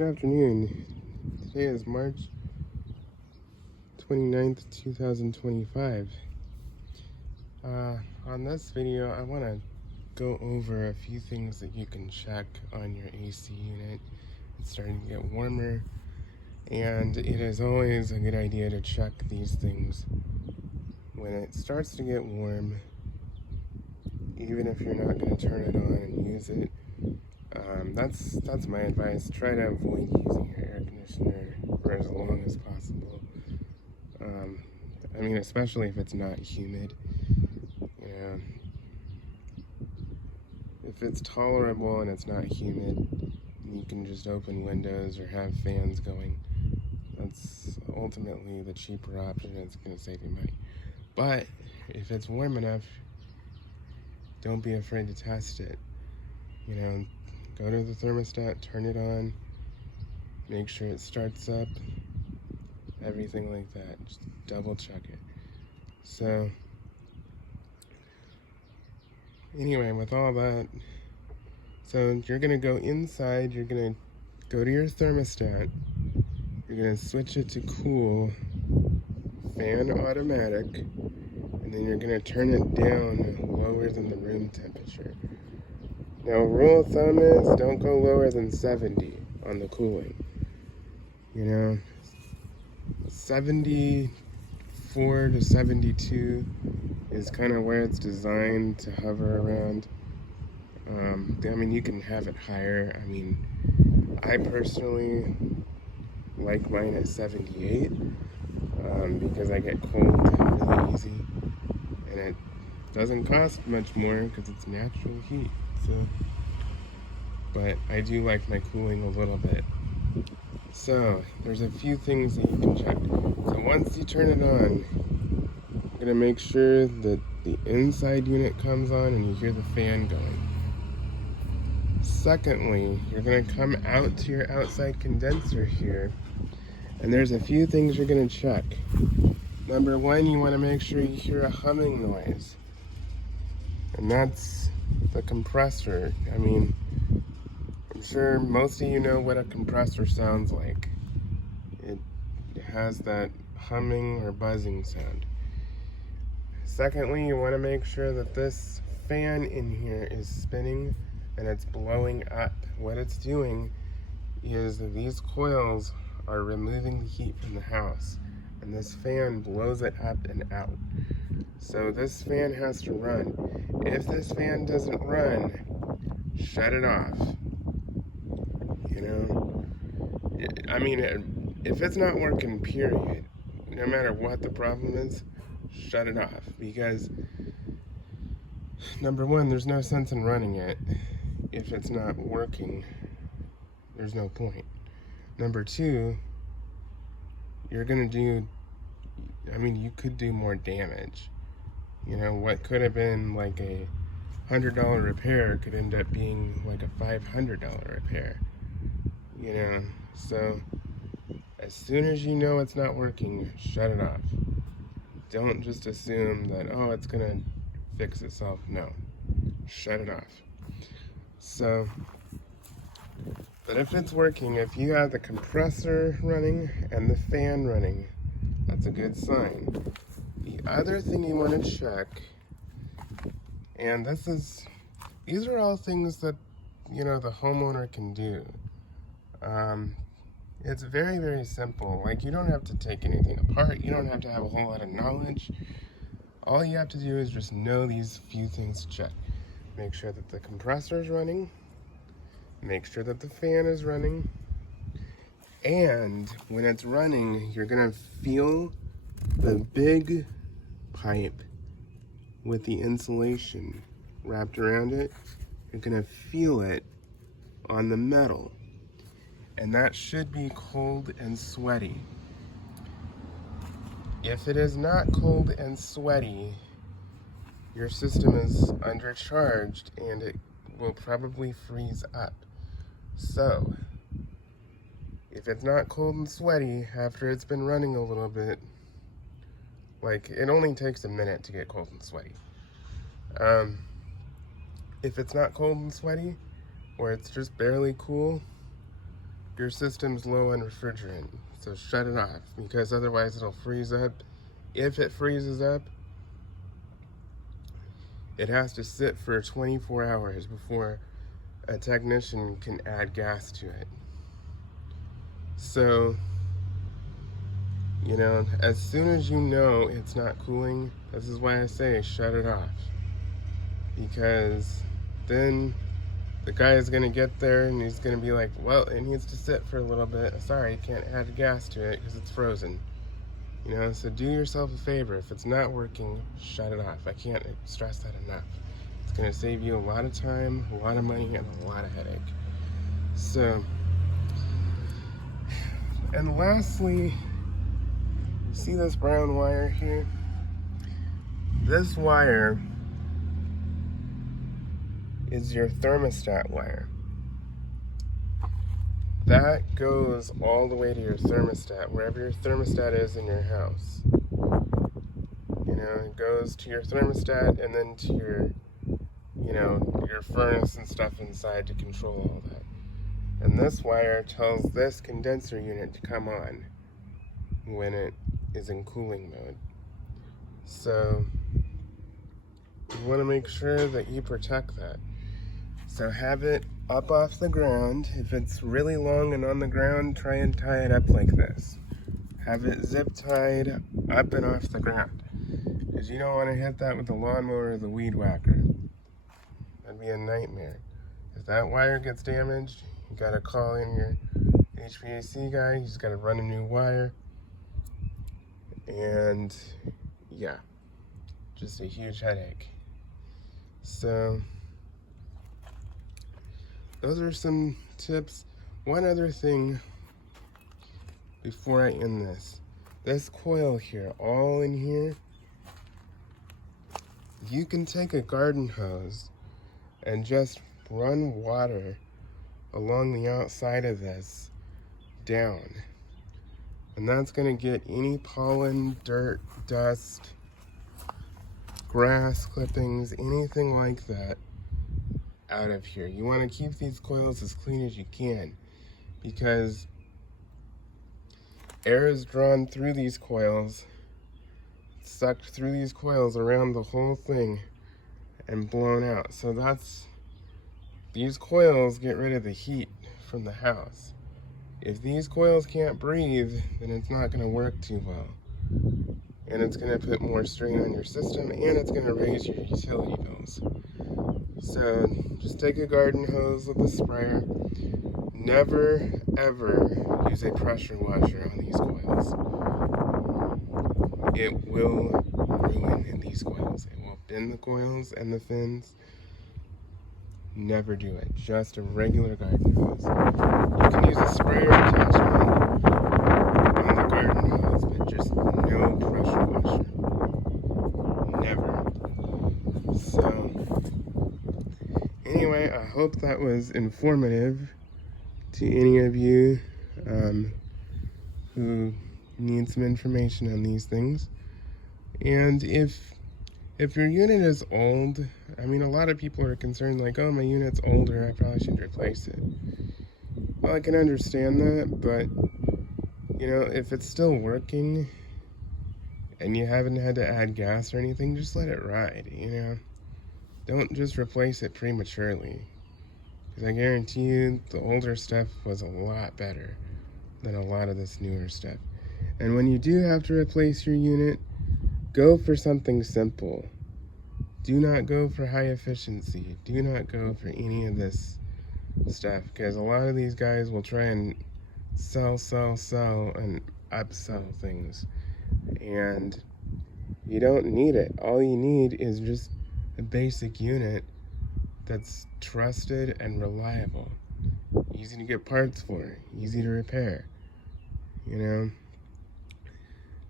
Good afternoon. Today is March 29th, 2025. On this video, I want to go over a few things that you can check on your AC unit. It's starting to get warmer, and it is always a good idea to check these things when it starts to get warm, even if you're not going to turn it on and use it. That's my advice. Try to avoid using your air conditioner for as long as possible. Especially if it's not humid. You know, if it's tolerable and it's not humid, you can just open windows or have fans going. That's ultimately the cheaper option. It's going to save you money. But if it's warm enough, don't be afraid to test it. Go to the thermostat, turn it on, make sure it starts up, everything like that. Just double check it. So, anyway, with all that, so you're gonna go inside, you're gonna go to your thermostat, you're gonna switch it to cool, fan automatic, and then you're gonna turn it down lower than the room temperature. Now, rule of thumb is don't go lower than 70 on the cooling. 74 to 72 is kind of where it's designed to hover around. You can have it higher. I personally like mine at 78 because I get cold really easy, and it doesn't cost much more because it's natural heat. But I do like my cooling a little bit. So there's a few things that you can check. So once you turn it on, you're gonna make sure that the inside unit comes on and you hear the fan going. Secondly, you're gonna come out to your outside condenser here, and there's a few things you're gonna check. Number one, you wanna make sure you hear a humming noise. And that's the compressor. I'm sure most of you know what a compressor sounds like. It has that humming or buzzing sound. Secondly, you want to make sure that this fan in here is spinning and it's blowing up. What it's doing is that these coils are removing the heat from the house, and this fan blows it up and out. So this fan has to run. If this fan doesn't run, shut it off. If it's not working, period, no matter what the problem is, shut it off. Because, number one, there's no sense in running it. If it's not working, there's no point. Number two, you could do more damage. What could have been like a $100 repair could end up being like a $500 repair. So as soon as you know it's not working, shut it off. Don't just assume that, it's gonna fix itself. No, shut it off. So, but if it's working, if you have the compressor running and the fan running, that's a good sign. The other thing you want to check, and these are all things that, the homeowner can do. It's very, very simple. You don't have to take anything apart. You don't have to have a whole lot of knowledge. All you have to do is just know these few things to check. Make sure that the compressor is running. Make sure that the fan is running. And when it's running, you're going to feel the big pipe with the insulation wrapped around it. You're going to feel it on the metal. And that should be cold and sweaty. If it is not cold and sweaty, your system is undercharged and it will probably freeze up. So, if it's not cold and sweaty after it's been running a little bit, it only takes a minute to get cold and sweaty. If it's not cold and sweaty, or it's just barely cool, your system's low on refrigerant, so shut it off, because otherwise it'll freeze up. If it freezes up, it has to sit for 24 hours before a technician can add gas to it. So, you know, as soon as you know it's not cooling, this is why I say shut it off. Because then the guy is going to get there and he's going to be like, well, it needs to sit for a little bit. Sorry, I can't add gas to it because it's frozen. You know, so do yourself a favor. If it's not working, shut it off. I can't stress that enough. It's going to save you a lot of time, a lot of money, and a lot of headache. So, and lastly, see this brown wire here? This wire is your thermostat wire. That goes all the way to your thermostat, wherever your thermostat is in your house. You know, it goes to your thermostat and then to your, you know, your furnace and stuff inside to control all that. And this wire tells this condenser unit to come on when it is in cooling mode. So you want to make sure that you protect that. So have it up off the ground. If it's really long and on the ground, try and tie it up like this. Have it zip tied up and off the ground, because you don't want to hit that with the lawnmower or the weed whacker. That'd be a nightmare. If that wire gets damaged, you gotta call in your HVAC guy. He's gotta run a new wire. And yeah, just a huge headache. So those are some tips. One other thing before I end this. This coil here, all in here, you can take a garden hose and just run water along the outside of this down. And that's gonna get any pollen, dirt, dust, grass clippings, anything like that out of here. You want to keep these coils as clean as you can, because air is drawn through these coils, sucked through these coils around the whole thing and blown out. So these coils get rid of the heat from the house. If these coils can't breathe, then it's not going to work too well. And it's going to put more strain on your system, and it's going to raise your utility bills. So just take a garden hose with a sprayer. Never, ever use a pressure washer on these coils. It will ruin these coils. It will bend the coils and the fins. Never do it. Just a regular garden hose. You can use a sprayer attachment on the garden hose, but just no pressure washer. Never. So anyway, I hope that was informative to any of you who need some information on these things. And if your unit is old, I mean, a lot of people are concerned like, oh, my unit's older, I probably should replace it. Well, I can understand that, but you know, if it's still working and you haven't had to add gas or anything, just let it ride, you know? Don't just replace it prematurely, because I guarantee you the older stuff was a lot better than a lot of this newer stuff. And when you do have to replace your unit, go for something simple. Do not go for high efficiency. Do not go for any of this stuff, because a lot of these guys will try and sell, and upsell things. And you don't need it. All you need is just a basic unit that's trusted and reliable. Easy to get parts for, easy to repair, you know?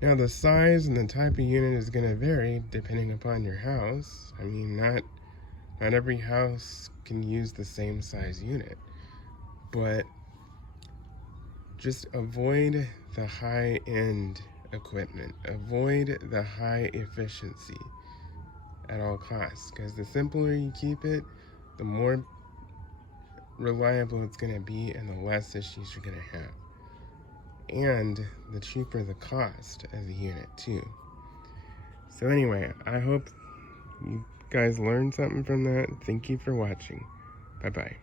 Now the size and the type of unit is going to vary depending upon your house. I mean, not every house can use the same size unit, but just avoid the high-end equipment. Avoid the high efficiency at all costs, because the simpler you keep it, the more reliable it's going to be and the less issues you're going to have. And the cheaper the cost of the unit too. So anyway, I hope you guys learned something from that. Thank you for watching. Bye-bye.